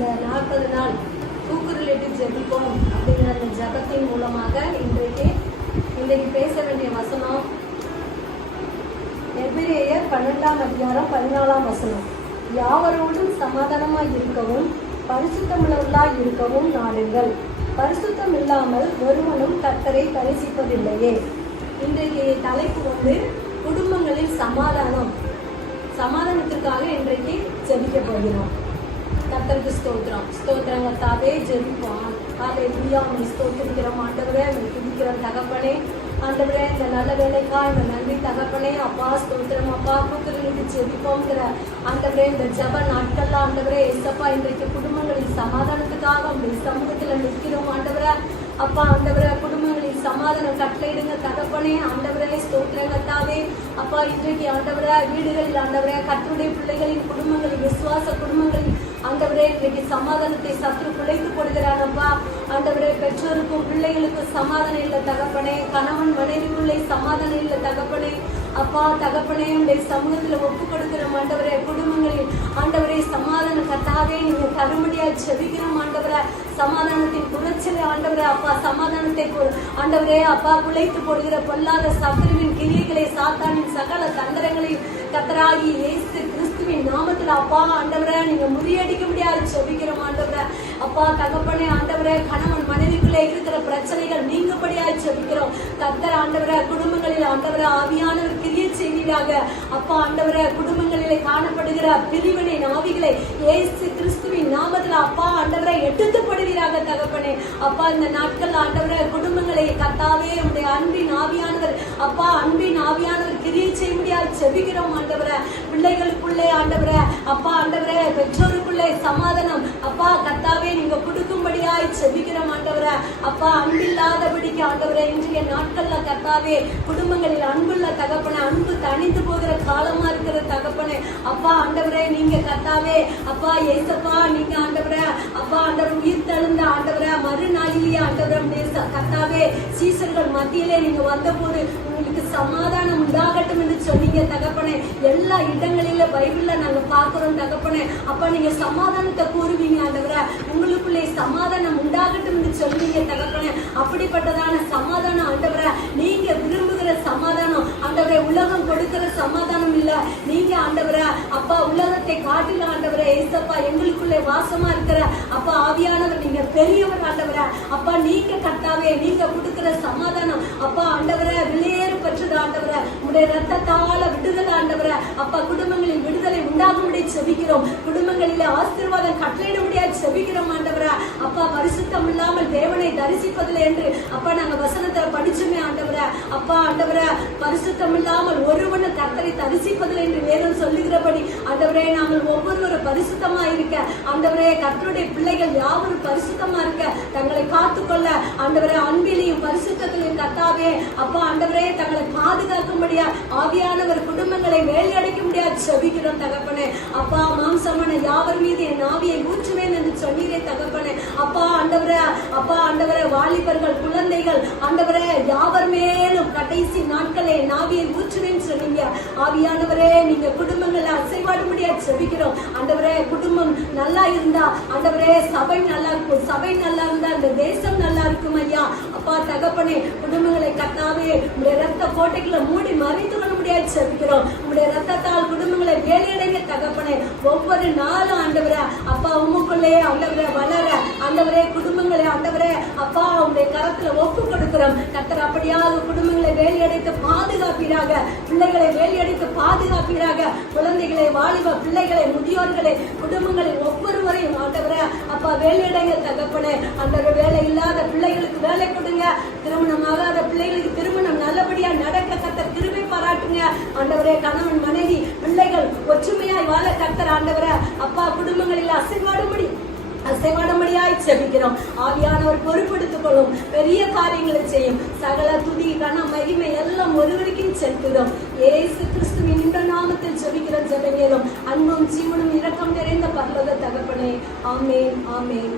இந்த நாற்பது நாள் தூக்குரலிட்டு ஜெபிப்போம் அப்படிங்கிற அந்த ஜபத்தின் மூலமாக இன்றைக்கு இன்றைக்கு பேச வேண்டிய வசனம். எபிரேயர் பன்னெண்டாம் அதிகாரம் பதினாலாம் வசனம். யாவரோடும் சமாதானமாக இருக்கவும் பரிசுத்தமுள்ளவர்களாக இருக்கவும் நாடுங்கள். பரிசுத்தம் இல்லாமல் ஒருவனும் கர்த்தரை தரிசிப்பதில்லையே. இன்றைக்கு தலைப்பு வந்து குடும்பங்களில் சமாதானம். சமாதானத்திற்காக இன்றைக்கு ஜெபிக்க போகிறோம். கர்த்தருக்கு ஸ்தோத்திரம். ஸ்தோத்திரம் கர்த்தாவே ஜெபிப்போம். காலை புரியாமல் ஸ்தோத்திரிக்கிறோம் ஆண்டவரே உங்களை துதிக்கிற தகப்பனே. ஆண்டவரே இந்த நல்ல வேலைக்கா இந்த நன்றி தகப்பனே. அப்பா ஸ்தோத்திரம். அப்பா கூக்குறதுக்கு ஜெபிப்போங்கிற ஆண்டவரே இந்த ஜப நாட்கள்ல ஆண்டவரே எசப்பா இன்றைக்கு குடும்பங்களின் சமாதானத்துக்காக உங்களுடைய சமூகத்துல நிற்கிறோம் ஆண்டவரே. அப்பா ஆண்டவரே குடும்பங்களின் சமாதானம் கட்டளையிடுங்க தகப்பனே. ஆண்டவரே ஸ்தோத்திரங்கத்தாவே அப்பா இன்றைக்கு ஆண்டவரே வீடுகளில் ஆண்டவரே கத்தருடைய பிள்ளைகளின் குடும்பங்களின் விசுவாச குடும்பங்களின் ஆண்டவரே இன்னைக்கு சமாதானத்தை சத்ரு குலைத்து கொடுக்கிறானப்பா ஆண்டவரே பெற்றோருக்கும் பிள்ளைகளுக்கும் சமாதானம் இல்லை தகப்பனே. கணவன் மனைவிக்குள்ளே சமாதானம் இல்லை தகப்பனே. அப்பா தகப்பனே உடைய சமூகத்துல ஒப்பு கொடுக்கிற ஆண்டவரே. குடும்பங்களில் ஆண்டவரே சமாதான கத்தாவே நீங்க தரும்படியா செபிக்கிறோம் ஆண்டவரே. சமாதானத்தின் குறைச்சலை ஆண்டவரே அப்பா சமாதானத்தை ஆண்டவரே அப்பா குலைத்து போடுகிற பொல்லாத சத்துருவின் கிரியைகளை சாத்தானின் சகல தந்திரங்களையும் கத்தராகி இயேசு இயேசுவின் நாமத்துல அப்பா ஆண்டவரை நீங்க முறியடிக்க முடியாது செபிக்கிறோம் ஆண்டவரை. அப்பா தகப்பனே ஆண்டவரே கணவன் மனைவிக்குள்ளே இருக்கிற பிரச்சனைகள் நீங்கபடியாய் சொபிக்கிறோம் கத்தர் ஆண்டவரை குடும்பங்களில் ஆண்டவரை ஆவியானவர் கிரிய செய்வீராக. அப்பா ஆண்டவரை குடும்பங்களிலே காணப்படுகிற பிரிவினை நாவிகளை ஏசு கிறிஸ்துவின் நாமத்துல அப்பா ஆண்டவரை எடுத்து படுவீராக தகப்பனே. அப்பா இந்த நாட்கள் ஆண்டவரை குடும்பங்களை கத்தாவே உடைய அன்பு அப்பா அன்பின் ஆவியானவர் கிரிய செய்ய முடியாது செபிக்கிறோம் ஆண்டவரை. பிள்ளைகளுக்குள்ளே ஆண்டவரே. அப்பா ஆண்டவரே பெற்றோருக்குள்ளே சமாதானம். அப்பா கத்தாவே நீங்க கொடுக்கும்படியாய் செபிக்கிறோம் ஆண்டவரை. அப்பா அன்பில்லாதபடிக்கு ஆண்டவரே இன்றைய நாட்கள்ல கத்தாவே குடும்பங்களில் அன்புள்ள தகப்பனை அன்பு தணிந்து போகிற காலமா இருக்கிற தகப்பனே. அப்பா ஆண்டவரே நீ கத்தாவே அப்பா ஏசப்பா நீங்க ஆண்டவர அப்பா ஆண்டவர் உயிர் தழுந்த ஆண்டவர மறுநாளிலேயே ஆண்டவர கத்தாவே சீசர்கள் மத்தியிலே நீங்க வந்தபோது உங்களுக்கு சமாதானம் உண்டாகட்டும் என்று சொன்னீங்க தகப்பனே. எல்லா இடங்களில பைபிள்ல நாங்க பாக்குறோம் தகப்பனே. அப்ப நீங்க சமாதானத்தை கூறுவீங்க ஆண்டவர. உங்களுக்குள்ளே சமாதானம் உண்டாகட்டும் என்று சொல்லுவீங்க தகப்பனே. அப்படிப்பட்டதான சமாதானம் ஆண்டவர. நீங்க விரும்புகிற சமாதானம் ஆண்டவரை உலகம் கொடுக்கிற சமாதானம் இல்ல. நீங்க ஆண்டவரை உலகத்தை காட்டில ஆண்டவரே ஏசப்பா எங்களுக்குள்ளே வாசமா இருக்கிற அப்பா ஆவியானவர் நீங்க பெரியவர் ஆண்டவரே. அப்பா நீங்க கர்த்தாவே நீங்க கொடுக்கிற சமாதானம். அப்பா ஆண்டவரே விலையேறு பெற்றது ஆண்டவரே. உடைய ரத்தத்தால விடுதலை ஆண்டவரே. அப்பா குடும்பங்களில் விடுதலை உண்டாகும்படி செபிக்கிறோம். குடும்பங்களில் ஆசீர்வாதம் கட்டளையிட முடியாது செபிக்கிறோம் ஆண்டவரே. அப்பா பரிசுத்தம் இல்லாமல் தேவனை தரிசிப்பதில்லை என்று அப்பா நாங்க வசனத்தை படிச்சுமே ஆண்டவரே. அப்பா ஆண்டவரே பரிசுத்தம் இல்லாமல் ஒருவனும் கர்த்தரை தரிசிப்பதில்லை என்று வேதம் சொல்லுகிறபடி ஆண்டவரே நாங்கள் ஒவ்வொருவரும் பரிசுத்தமா இருக்க. ஆண்டவரே கற்றுடைய பிள்ளைகள் யாவரும் பரிசுத்தமா இருக்க. தங்களை காத்துக்கொள்ள ஆண்டவரே அன்பிலையும் பரிசுத்தத்திலையும் கத்தாவே. அப்பா ஆண்டவரே தங்களை பாதுகாக்க முடியா ஆவியானவர் குடும்பங்களை வேலையடைக்க முடியாது செபிக்கிறோம் தகப்பனே. அப்பா மாம்சமான யாவர் மீது என் ஆவியை ஊற்றுவேன் என்று சொன்னீரே தகப்பனே. அப்பா ஆண்டவரே அப்பா ஆண்டவரே வாலிபர்கள் குழந்தைகள் ஆண்டவரே யாவர் மேலும் கடைசி நாட்களே நாவியை ஊற்றுவேன் சொன்னீங்க. ஆவியானவரே நீங்க குடும்பங்களை அசைவாட செபிக்கிறோம். ஆண்டவரே குடும்பம் நல்லா இருந்தா ஆண்டவரே சபை நல்லா இருக்கும். சபை நல்லா இருந்தா இந்த தேசம் நல்லா இருக்கும் ஐயா. அப்பா தகப்பனே குடும்பங்களை கத்தாவே உடைய ரத்த கோட்டைக்குள்ள மூடி மறைத்து கொள்ள முடியாது செபிக்கிறோம். உடைய ரத்தத்தால் குடும்பங்களை வேலையடைங்க தகப்பனே. ஒவ்வொரு நாளும் ஆண்டவரே அப்பா உமக்குள்ளே ஆண்டவரே வளர ஆண்டவரே குடும்பங்களை ஆண்டவரே அப்பா உடைய கரத்துல ஒப்பு கொடுக்கிறோம். கத்தர் அப்படியாக குடும்பங்களை வேலையடைத்து பாதுகாப்பீராக. பிள்ளைகளை வேலையடைத்து பாதுகாப்பீராக. குழந்தைகளை வாலிப பிள்ளைகளை முதியோர்களை குடும்பங்களில் ஒவ்வொருவரையும் ஆண்டவரே அப்பா வேலையடைங்க தகப்பனே. அந்த வேலை இல்லாத பிள்ளைகளுக்கு வேலை கொடுங்க. திருமணம் ஆகாத பிள்ளைகளுக்கு திருமணம் நல்லபடியா நடக்க கத்தர் திரும்பி பாராட்டுங்க. ஆண்டவரே கணவன் மனைவி பிள்ளைகள் ஒற்றுமையாய் வாழ கத்தர் ஆண்டவரே. அப்பா குடும்பங்களில் அசைவாடும்படி அசைவாடும்படியாய் செபிக்கிறோம் ஆவியானவர் பொறுப்படுத்திக் கொள்ளும். பெரிய காரியங்களை செய்யும். சகல துதி கன மகிமை எல்லாம் ஒருவருக்கும் செலுத்துகிறோம். ஏசு கிறிஸ்துவின் இந்த நாமத்தில் செபிக்கிறோம் ஜெபங்கேலும் அன்பும் ஜீவனும் இரக்கம் நிறைந்த பரலோக தகப்பனே. ஆமேன் ஆமேன்.